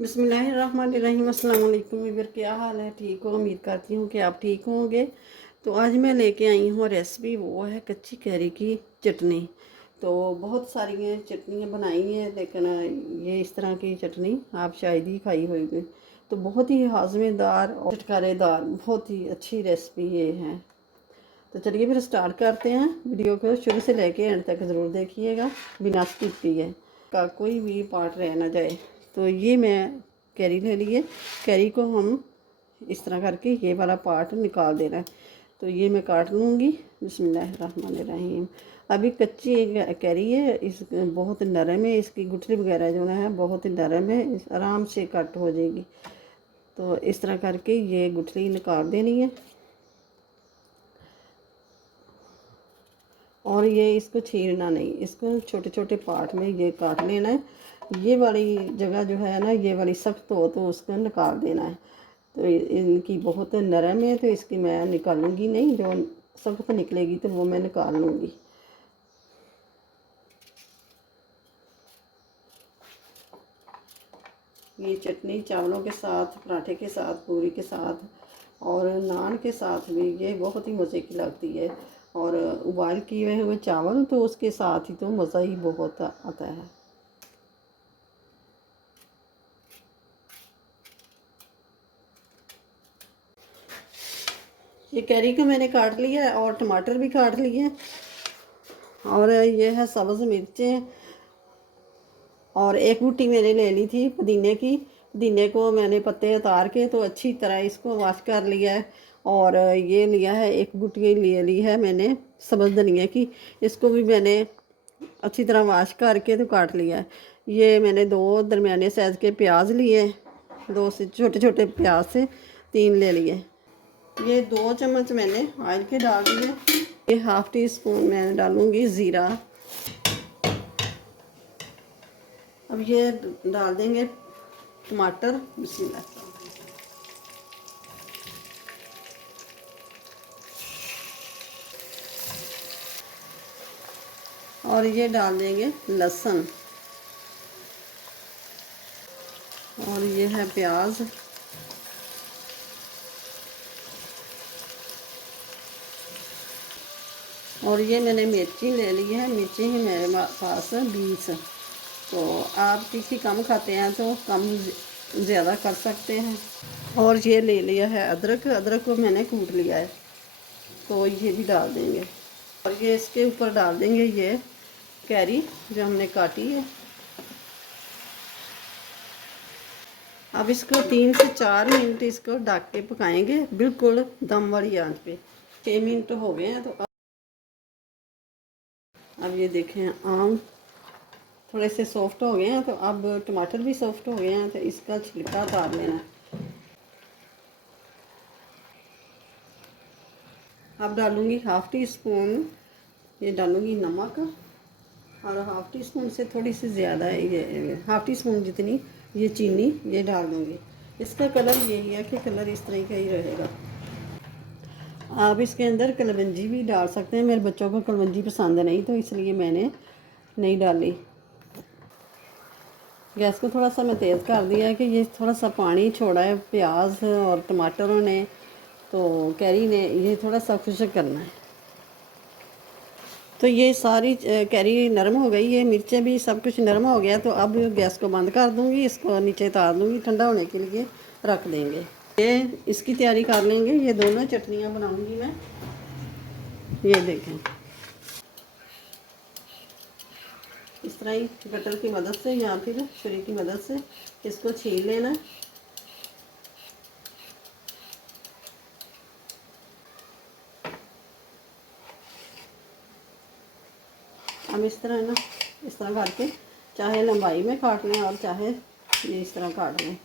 बिस्मिल्लाहिर्रहमानिर्रहीम। अस्सलाम वालेकुम वीवर, क्या हाल है? ठीक हो? उम्मीद करती हूँ कि आप ठीक होंगे। तो आज मैं लेके आई हूँ रेसिपी, वो है कच्ची कैरी की चटनी। तो बहुत सारी चटनियाँ बनाई हैं, लेकिन ये इस तरह की चटनी आप शायद ही खाई होगी। तो बहुत ही हाजमेदार और चटकारेदार, बहुत ही अच्छी रेसिपी ये है। तो चलिए फिर स्टार्ट करते हैं। वीडियो को शुरू से लेके एंड तक ज़रूर देखिएगा, बिना स्किप किए का कोई भी पार्ट रह ना जाए। तो ये मैं कैरी ले लिए। कैरी को हम इस तरह करके ये वाला पार्ट निकाल देना है। तो ये मैं काट लूँगी। बिस्मिल्लाहिर्रहमानिर्रहीम। अभी कच्ची कैरी है, इस बहुत नरम है, इसकी गुठली वगैरह जो है बहुत ही नरम है, आराम से कट हो जाएगी। तो इस तरह करके ये गुठली निकाल देनी है और ये इसको छीलना नहीं, इसको छोटे छोटे पार्ट में ये काट लेना है। ये वाली जगह जो है ना, ये वाली सख्त हो तो उसको निकाल देना है। तो इनकी बहुत नरम है, तो इसकी मैं निकालूंगी नहीं, जो सख्त निकलेगी तो वो मैं निकाल लूँगी। ये चटनी चावलों के साथ, पराठे के साथ, पूरी के साथ और नान के साथ भी ये बहुत ही मज़े की लगती है। और उबाल किए हुए चावल तो उसके साथ ही तो मज़ा ही बहुत आता है। ये कैरी को मैंने काट लिया है और टमाटर भी काट लिए हैं। और ये है सब्ज़ मिर्चें, और एक बूटी मैंने ले ली थी पुदीने की। पुदीने को मैंने पत्ते उतार के तो अच्छी तरह इसको वॉश कर लिया है। और ये लिया है, एक बूटी ले ली है मैंने सब्ज़ धनिया की। इसको भी मैंने अच्छी तरह वॉश करके तो काट लिया है। ये मैंने दो दरमियाने साइज़ के प्याज लिए, दो से छोटे छोटे प्याज से तीन ले लिए। ये 2 चम्मच मैंने ऑयल के डाल दिए। ये हाफ़ टी स्पून मैं डालूँगी ज़ीरा। अब ये डाल देंगे टमाटर। बिस्मिल्लाह। और ये डाल देंगे लहसुन, और ये है प्याज। और ये मैंने मिर्ची ले ली है, मिर्ची है मेरे पास 20। तो आप किसी कम खाते हैं तो कम ज़्यादा कर सकते हैं। और ये ले लिया है अदरक, अदरक को मैंने कूट लिया है, तो ये भी डाल देंगे। और ये इसके ऊपर डाल देंगे ये कैरी जो हमने काटी है। अब इसको 3 से 4 मिनट इसको ढक के पकाएंगे, बिल्कुल दम वाली आंच पे। 6 मिनट हो गए हैं। तो अब ये देखें, आम थोड़े से सॉफ्ट हो गए हैं, तो अब टमाटर भी सॉफ्ट हो गए हैं, तो इसका छिलका उतार लेना। अब डालूँगी हाफ़ टी स्पून, ये डालूँगी नमक, और हाफ़ टी स्पून से थोड़ी सी ज़्यादा है, ये हाफ़ टी स्पून जितनी ये चीनी ये डाल दूँगी। इसका कलर यही है कि कलर इस तरह का ही रहेगा। आप इसके अंदर कलवंजी भी डाल सकते हैं, मेरे बच्चों को कलवंजी पसंद नहीं, तो इसलिए मैंने नहीं डाली। गैस को थोड़ा सा मैं तेज़ कर दिया है कि ये थोड़ा सा पानी छोड़ा है प्याज और टमाटरों ने, तो कैरी ने ये थोड़ा सा खुश्क करना है। तो ये सारी कैरी नरम हो गई है, मिर्चें भी सब कुछ नरम हो गया। तो अब गैस को बंद कर दूँगी, इसको नीचे उतार दूँगी, ठंडा होने के लिए रख देंगे। ये इसकी तैयारी कर लेंगे। ये दोनों चटनियाँ बनाऊँगी मैं। ये देखें, इस तरह ही कटर की मदद से या फिर छुरी की मदद से इसको छील लेना। हम इस तरह ना, इस तरह करके चाहे लंबाई में काट लें और चाहे ये इस तरह काट लें।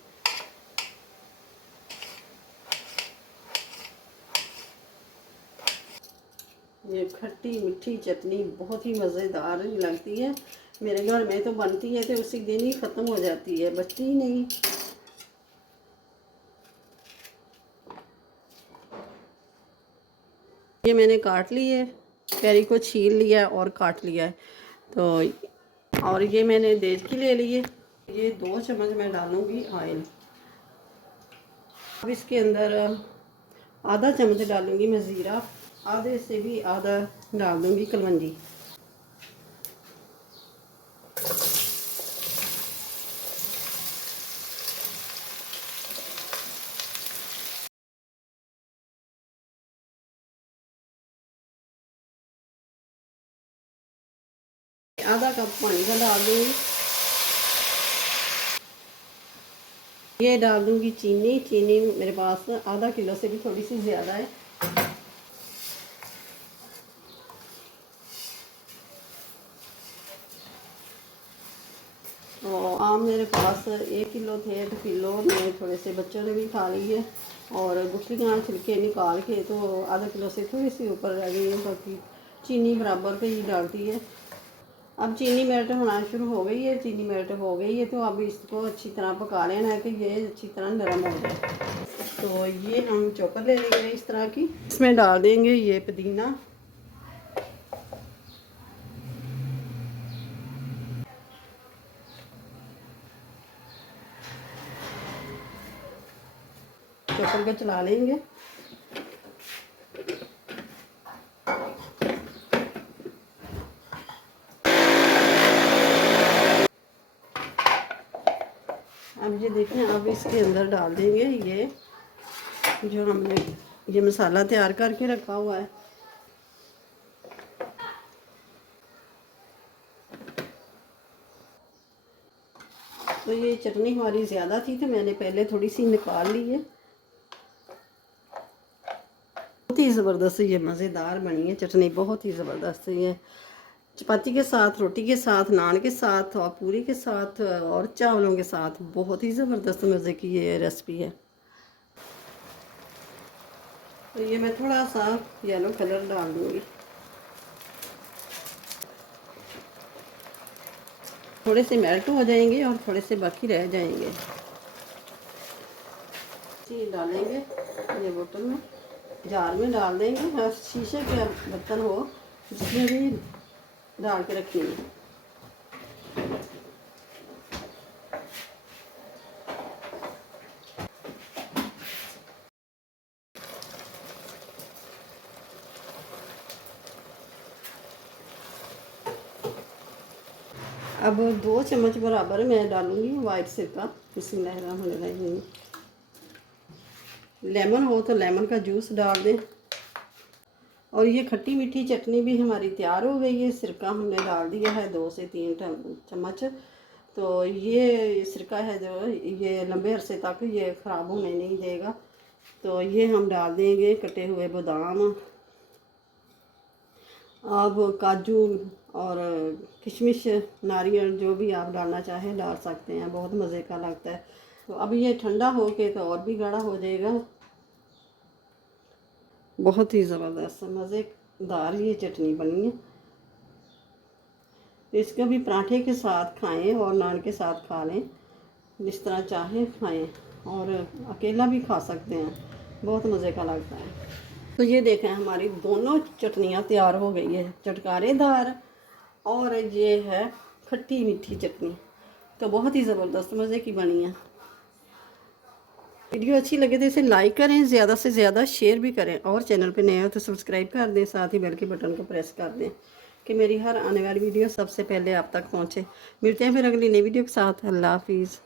ये खट्टी मीठी चटनी बहुत ही मज़ेदार लगती है। मेरे घर में तो बनती है तो उसी दिन ही ख़त्म हो जाती है, बचती ही नहीं। ये मैंने काट ली है, कैरी को छील लिया और काट लिया है। तो और ये मैंने देचकी ले ली है, ये 2 चम्मच मैं डालूँगी ऑयल। अब इसके अंदर आधा चम्मच डालूँगी मैं ज़ीरा, आधे से भी आधा डाल दूँगी कलवंजी। आधा कप पानी का डाल दूँगी। ये डाल दूँगी चीनी। चीनी मेरे पास आधा किलो से भी थोड़ी सी ज़्यादा है। और आम मेरे पास 1 किलो थे, तो किलो में थोड़े से बच्चों ने भी खा ली है, और गुठलियाँ छिलके निकाल के तो आधा किलो से थोड़ी सी ऊपर रह गई है, बाकी चीनी बराबर पे ही डालती है। अब चीनी मेल्ट होना शुरू हो गई है, चीनी मेल्ट हो गई है, तो अब इसको अच्छी तरह पका लेना है कि ये अच्छी तरह नरम हो जाए। तो ये हम चॉपर ले लेंगे इस तरह की, इसमें डाल देंगे ये पुदीना, चॉपर को चला लेंगे। अब ये देखें, अब इसके अंदर डाल देंगे ये जो हमने ये मसाला तैयार करके रखा हुआ है। तो ये चटनी हमारी ज़्यादा थी, तो मैंने पहले थोड़ी सी निकाल ली है। बहुत ही ज़बरदस्त ये मज़ेदार बनी है चटनी, बहुत ही ज़बरदस्त। ये चपाती के साथ, रोटी के साथ, नान के साथ और पूरी के साथ और चावलों के साथ बहुत ही ज़बरदस्त मज़े की ये रेसिपी है। तो ये मैं थोड़ा सा येलो कलर डाल दूँगी, थोड़े से मेल्ट हो जाएंगे और थोड़े से बाकी रह जाएंगे। ये डालेंगे ये बोतल में, जार में डाल देंगे, और शीशे के बर्तन हो जिसमें भी डाल के रखेंगे। अब 2 चम्मच बराबर मैं डालूंगी वाइट सिरका। बिस्मिल्लाहिर्रहमानिर्रहीम। लेमन हो तो लेमन का जूस डाल दें। और ये खट्टी मीठी चटनी भी हमारी तैयार हो गई है। सिरका हमने डाल दिया है 2 से 3 चम्मच। तो ये सिरका है जो ये लंबे अरसे तक ये ख़राब होने नहीं देगा। तो ये हम डाल देंगे कटे हुए बादाम, अब काजू और किशमिश, नारियल, जो भी आप डालना चाहें डाल सकते हैं, बहुत मज़े का लगता है। तो अब ये ठंडा हो के तो और भी गाढ़ा हो जाएगा। बहुत ही ज़बरदस्त मज़ेदार ये चटनी बनी है। तो इसको भी पराठे के साथ खाएं और नान के साथ खा लें, जिस तरह चाहें खाएं, और अकेला भी खा सकते हैं, बहुत मज़े का लगता है। तो ये देखें हमारी दोनों चटनियाँ तैयार हो गई है, चटकारेदार और ये है खट्टी मीठी चटनी। तो बहुत ही ज़बरदस्त मज़े की बनी है। वीडियो अच्छी लगे तो इसे लाइक करें, ज़्यादा से ज़्यादा शेयर भी करें, और चैनल पे नए हो तो सब्सक्राइब कर दें, साथ ही बेल के बटन को प्रेस कर दें कि मेरी हर आने वाली वीडियो सबसे पहले आप तक पहुँचे। मिलते हैं फिर अगली नई वीडियो के साथ। अल्लाह हाफिज़।